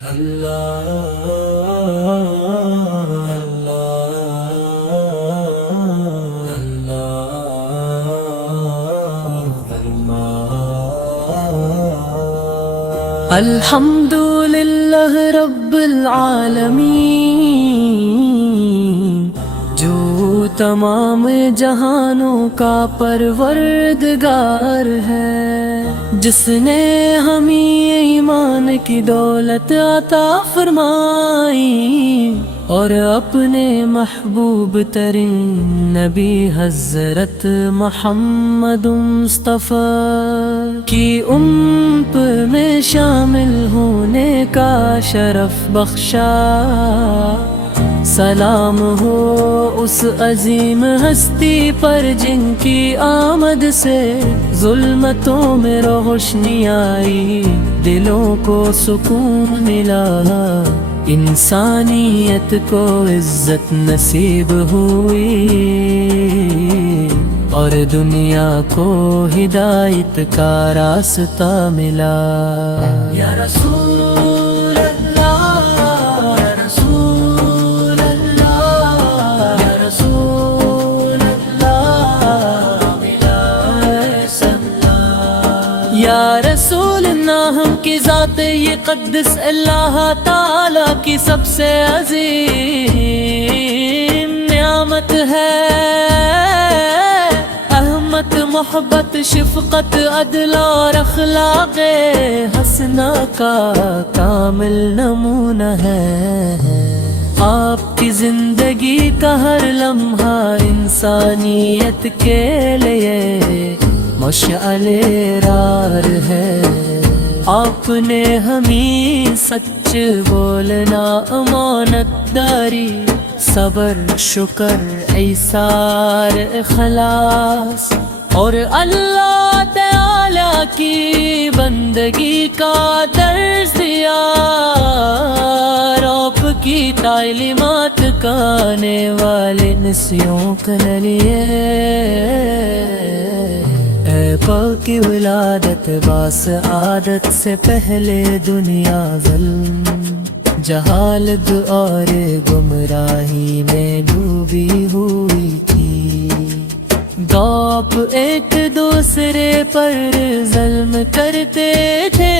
الحمدللہ رب العالمین، جو تمام جہانوں کا پروردگار ہے، جس نے ہمیں ایمان کی دولت عطا فرمائی اور اپنے محبوب ترین نبی حضرت محمد مصطفیٰ کی امت میں شامل ہونے کا شرف بخشا۔ سلام ہو اس عظیم ہستی پر جن کی آمد سے ظلمتوں میں روشنی آئی، دلوں کو سکون ملا، انسانیت کو عزت نصیب ہوئی اور دنیا کو ہدایت کا راستہ ملا۔ یا رسول اللہ، یا رسول اللہ، یا رسول اللہ، ملا سلام۔ یا رسول اللہ، ہم کی ذات یہ قدس اللہ تعالی کی سب سے عظیم نعمت ہے۔ احمد، محبت، شفقت، عدل اور اخلاق حسنہ کا کامل نمونہ ہے۔ آپ کی زندگی کا ہر لمحہ انسانیت کے لیے مشعل راہ ہے۔ آپ نے ہمیں سچ بولنا، امانت داری، صبر، شکر، ایثار، اخلاص اور اللہ تعالی کی بندگی کا درس دیا۔ آپ کی تعلیمات کا آنے والے نسیوں کے لیے کی ولادت باسعادت سے پہلے دنیا ظلم، جہالت اور گمراہی میں ڈوبی ہوئی تھی۔ باپ ایک دوسرے پر ظلم کرتے تھے،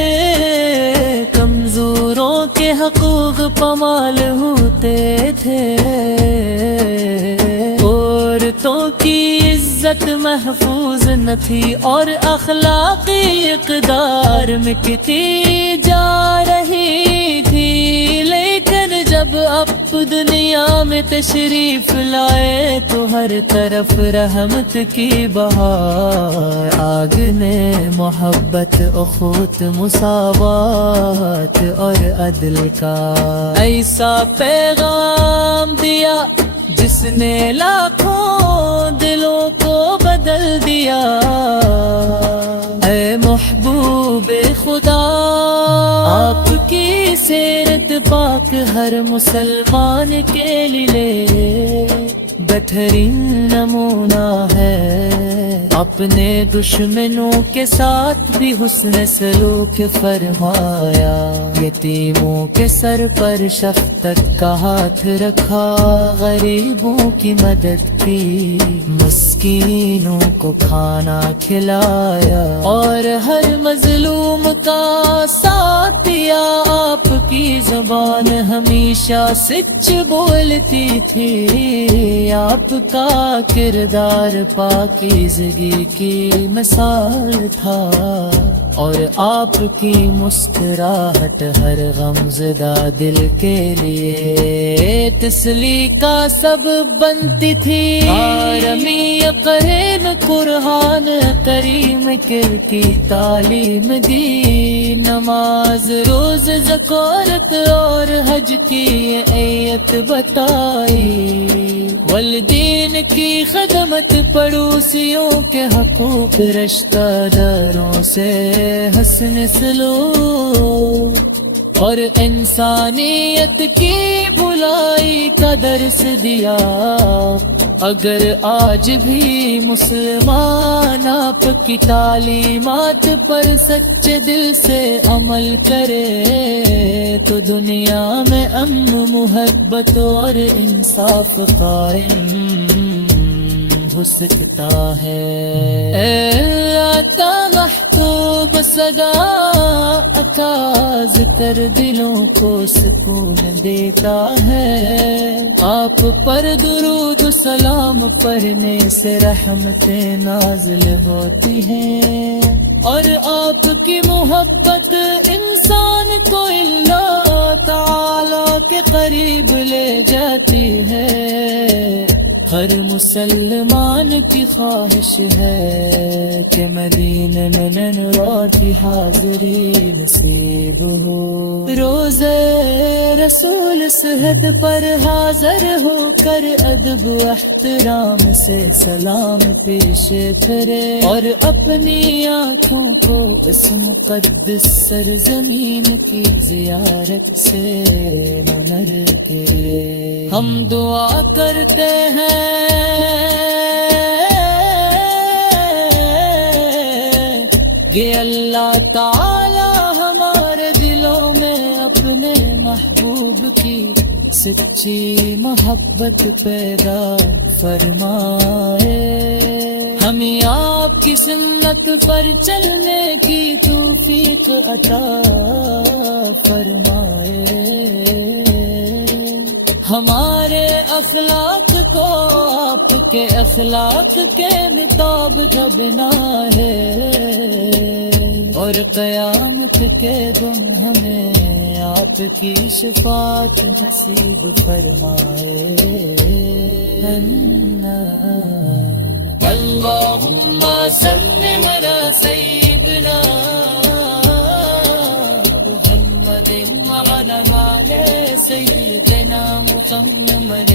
کمزوروں کے حقوق پامال ہوتے تھے، عورتوں کی عزت محفوظ نہ تھی اور اخلاقی اقدار مٹتی جا رہی تھی۔ لیکن جب اب دنیا میں تشریف لائے تو ہر طرف رحمت کی بہار، آگ نے محبت، اخوت، مساوات اور عدل کا ایسا پیغام دیا جس نے لاکھوں دلوں کو بدل دیا۔ اے محبوب خدا، آپ کی سیرت پاک ہر مسلمان کے لیے بہترین نمونہ ہے۔ اپنے دشمنوں کے ساتھ بھی حسن سلوک فرمایا، یتیموں کے سر پر شفقت کا ہاتھ رکھا، غریبوں کی مدد کی، مسکینوں کو کھانا کھلایا اور ہر مظلوم کا ساتھ دیا۔ آپ کی زبان ہمیشہ سچ بولتی تھی، آپ کا کردار پاکیزگی کی مثال تھا اور آپ کی مسکراہٹ ہر غمزدہ دل کے لیے تسلی کا سبب بنتی تھی۔ آرمی قرین قرآن کریم کی تعلیم دی، نماز، روز، زکوٰۃ اور حج کی ایت بتائی، والدین کی خدمت، پڑوسیوں کے حقوق، رشتہ داروں سے حسن سلوک اور انسانیت کی بھلائی کا درس دیا۔ اگر آج بھی مسلمان آپ کی تعلیمات پر سچے دل سے عمل کرے تو دنیا میں امن محبت اور انصاف قائم ہو سکتا ہے۔ اے آتا محبوب صدا عطا ذکر دلوں کو سکون دیتا ہے، آپ پر درود و سلام پڑھنے سے رحمتیں نازل ہوتی ہیں، اور آپ کی محبت انسان کو اللہ تعالی کے قریب لے جاتی ہے۔ ہر مسلمان کی خواہش ہے کہ مدینے میں ننوا کی حاضری نصیب ہو، روزے رسول صحت پر حاضر ہو کر ادب و احترام سے سلام پیش کرے، اور اپنی آنکھوں کو اس مقدس سرزمین کی زیارت سے منر کرے۔ ہم دعا کرتے ہیں کہ اللہ تعالی ہمارے دلوں میں اپنے محبوب کی سچی محبت پیدا فرمائے، ہمیں آپ کی سنت پر چلنے کی توفیق عطا فرمائے، ہمارے اخلاق کو آپ کے اخلاق کے مطابق بنا ہے، اور قیامت کے دن ہمیں آپ کی شفاعت نصیب فرمائے۔ اللہم صلی علی سیدنا محمد وعلی آل سیدنا محمد،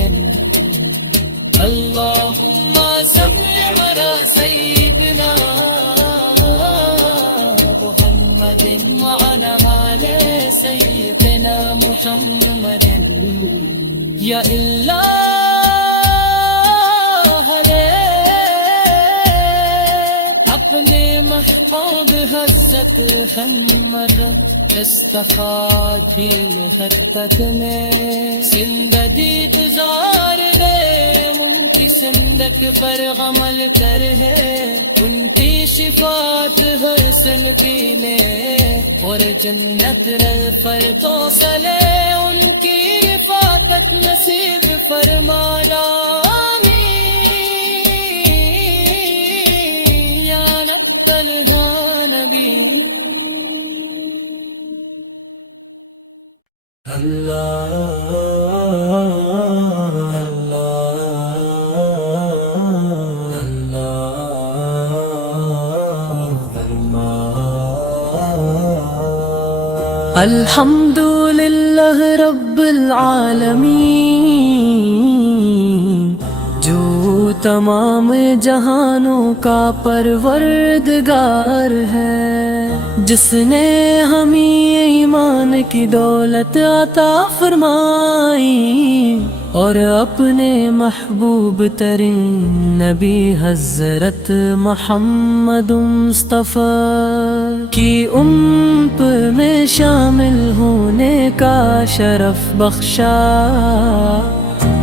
اللہم صلی علی سیدنا محمد وعلی آل سیدنا محمد، یا اللہ اپنے محبوب حضرت محمد استفادی محبت میں زندگی گزار دے، ان کی سندک پر عمل کر ہے، ان کی شفاعت حاصل پینے اور جنت الفردوس لے، ان کی رفاقت نصیب فرمانا، یا نبی نبی۔ اللہ الحمدللہ رب العالمین، جو تمام جہانوں کا پروردگار ہے، جس نے ہمیں ایمان کی دولت عطا فرمائی اور اپنے محبوب ترین نبی حضرت محمد مصطفیٰ کی امت میں شامل ہونے کا شرف بخشا۔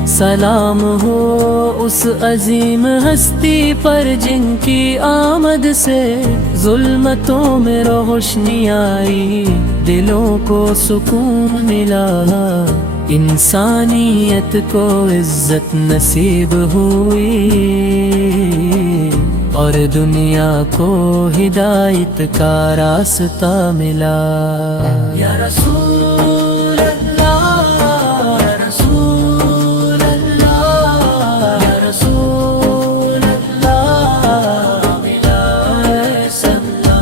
سلام ہو اس عظیم ہستی پر جن کی آمد سے ظلمتوں میں روشنی آئی، دلوں کو سکون ملا، انسانیت کو عزت نصیب ہوئی، اور دنیا کو ہدایت کا راستہ ملا۔ یا رسول اللہ، یا رسول اللہ، یا رسول اللہ، ملا صلی،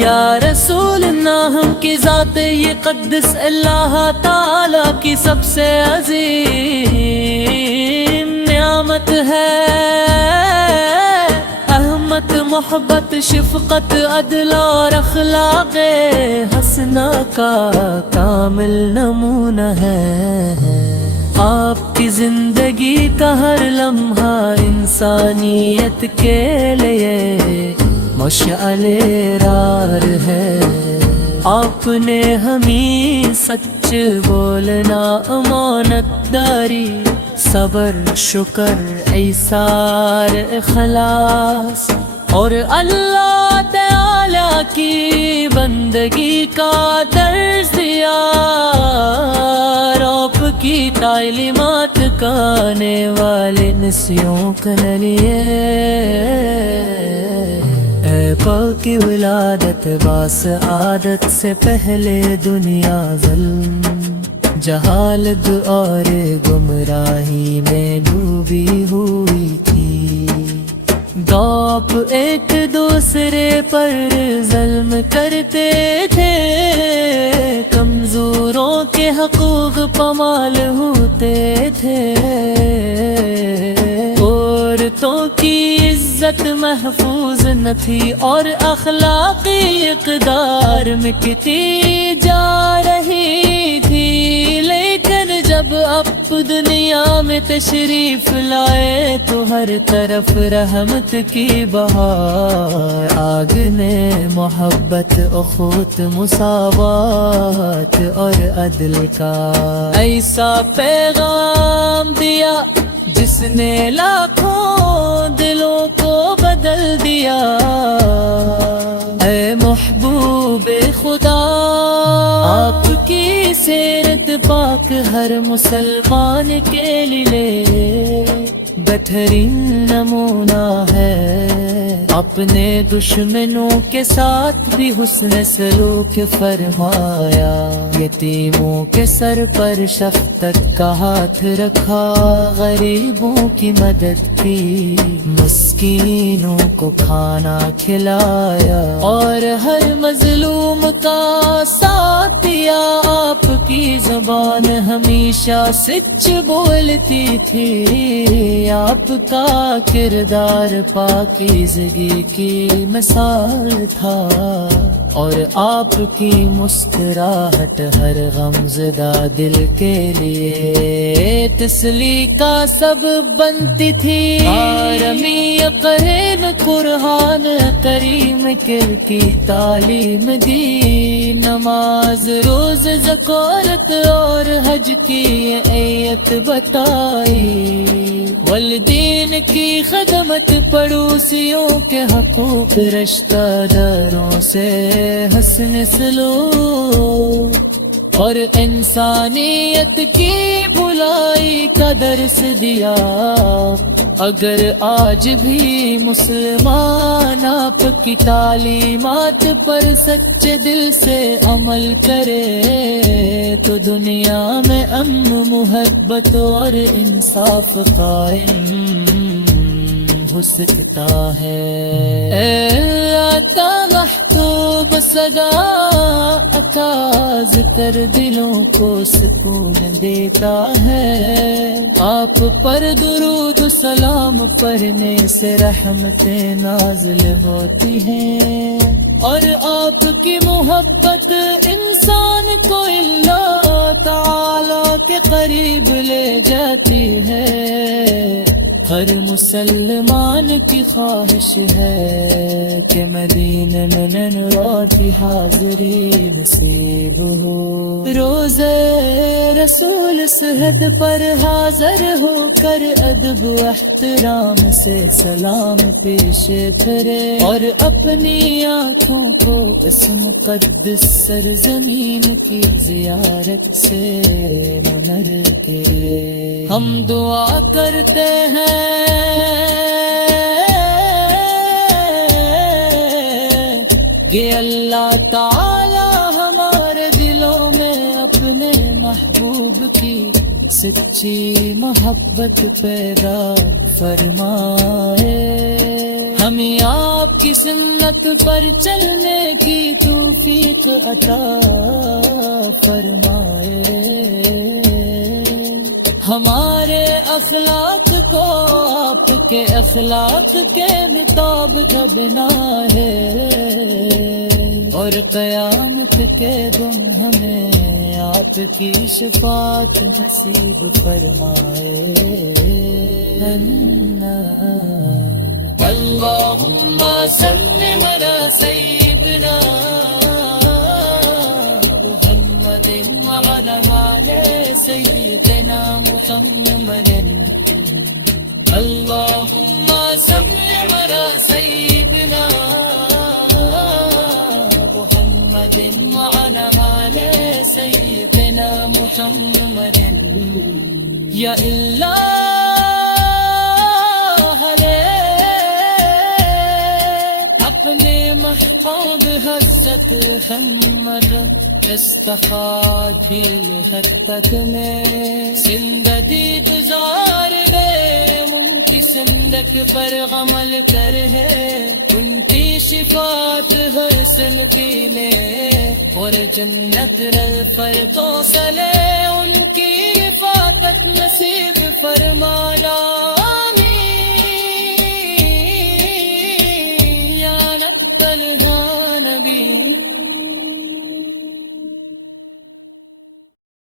یا رسول اللہ، ہم کی ذات یہ قدس اللہ تعالی کی سب سے عظیم نعمت ہے، احمد محبت شفقت عدل اور اخلاق حسنہ کا کامل نمونہ ہے۔ آپ کی زندگی کا ہر لمحہ انسانیت کے لیے مشعل راہ ہے۔ آپ نے ہمیں سچ بولنا، امانت داری، صبر، شکر، ایثار، اخلاص اور اللہ تعالی کی بندگی کا درس دیا۔ آپ کی تعلیمات کا آنے والے نسیوں کے لیے اے پاک کی ولادت باسعادت سے پہلے دنیا ظلم، جہالت اور گمراہی میں ڈوبی ہوئی تھی۔ باپ ایک دوسرے پر ظلم کرتے تھے، کمزوروں کے حقوق پامال ہوتے تھے، عورتوں کی عزت محفوظ نہ تھی اور اخلاقی اقدار مٹتی جا رہی تھی۔ لیکن جب اب دنیا میں تشریف لائے تو ہر طرف رحمت کی بہار، آگ نے محبت، اخوت، مساوات اور عدل کا ایسا پیغام دیا جس نے لاکھوں دلوں کو بدل دیا۔ اے محبوب خدا، آپ کی سیرت پاک ہر مسلمان کے لیے بہترین نمونہ ہے۔ اپنے دشمنوں کے ساتھ بھی حسن سلوک فرمایا، یتیموں کے سر پر شفقت کا ہاتھ رکھا، غریبوں کی مدد کی، مسکینوں کو کھانا کھلایا اور ہر مظلوم کا ساتھ دیا۔ آپ کی زبان ہمیشہ سچ بولتی تھی، آپ کا کردار پاکیزگی کی مثال تھا، اور آپ کی مسکراہٹ ہر غمزدہ دل کے لیے تسلی کا سبب بنتی تھی۔ آرمی قرین قرآن کریم کی تعلیم دی، نماز، روز، زکوٰۃ اور حج کی ایت بتائی، والدین کی خدمت، پڑوسیوں کے حقوق، رشتہ داروں سے حسن سلوک اور انسانیت کی بھلائی کا درس دیا۔ اگر آج بھی مسلمان آپ کی تعلیمات پر سچے دل سے عمل کرے تو دنیا میں امن، محبت اور انصاف قائم ہو سکتا ہے۔ عطا محبوب صدا عطا ذکر دلوں کو سکون دیتا ہے، آپ پر درود و سلام پڑھنے سے رحمتیں نازل ہوتی ہیں، اور آپ کی محبت انسان کو اللہ تعالی کے قریب لے جاتی ہے۔ ہر مسلمان کی خواہش ہے کہ مدینے میں ننواتی حاضری نصیب ہو، روزے رسول صحت پر حاضر ہو کر ادب و احترام سے سلام پیش کرے، اور اپنی آنکھوں کو اس مقدس سرزمین کی زیارت سے منر کے لے۔ ہم دعا کرتے ہیں کہ اللہ تعالی ہمارے دلوں میں اپنے محبوب کی سچی محبت پیدا فرمائے، ہمیں آپ کی سنت پر چلنے کی توفیق عطا فرمائے، ہمارے اخلاق کو آپ کے اخلاق کے نتاب کا بنا ہے، اور قیامت کے دن ہمیں آپ کی شفاعت نصیب فرمائے۔ اللہم صلی علی سیدنا محمد وعلی آل سیدنا محمد۔ اللہم صلی علی سیدنا محمد وعلی آل سیدنا محمد۔ یا اللہ محبوب حضرت محمد استخاطی محبت میں زندگی گزار دے، ان کی زندگ پر عمل کر ہے، ان کی شفاعت حاصل کی لے، اور جنت الفردوس